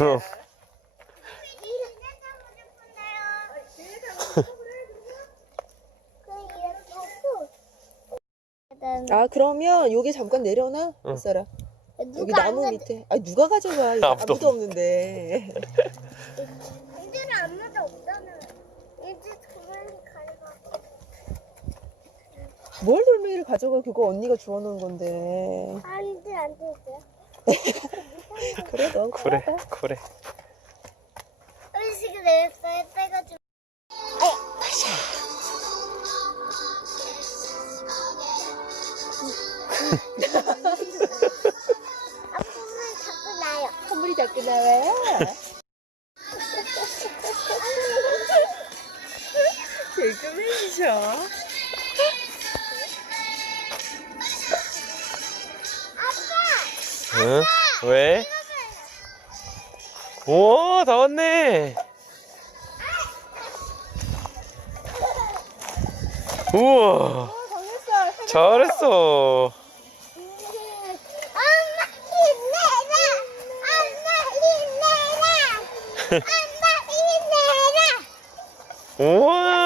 어. 아 그러면 여기 잠깐 내려놔 응. 햇살아 여기 누가 나무 안 밑에 아 누가 가져가 아무도 아무도 없는데 이제는 아무도 없잖아. 이제 도면이 가져가고. 뭘 돌멩이를 가져가 그거 언니가 주워놓은 건데 안돼 안돼. 그래 너 그래 그래 음식을 내렸어요. 빼가지고. 아프면 자꾸 나요. 선물이 자꾸 나와요 개그맨이셔 응? 왜? 우와 다 왔네 우와 잘했어 엄마 힘내라. 엄마 힘내라. 엄마 힘내라. 우와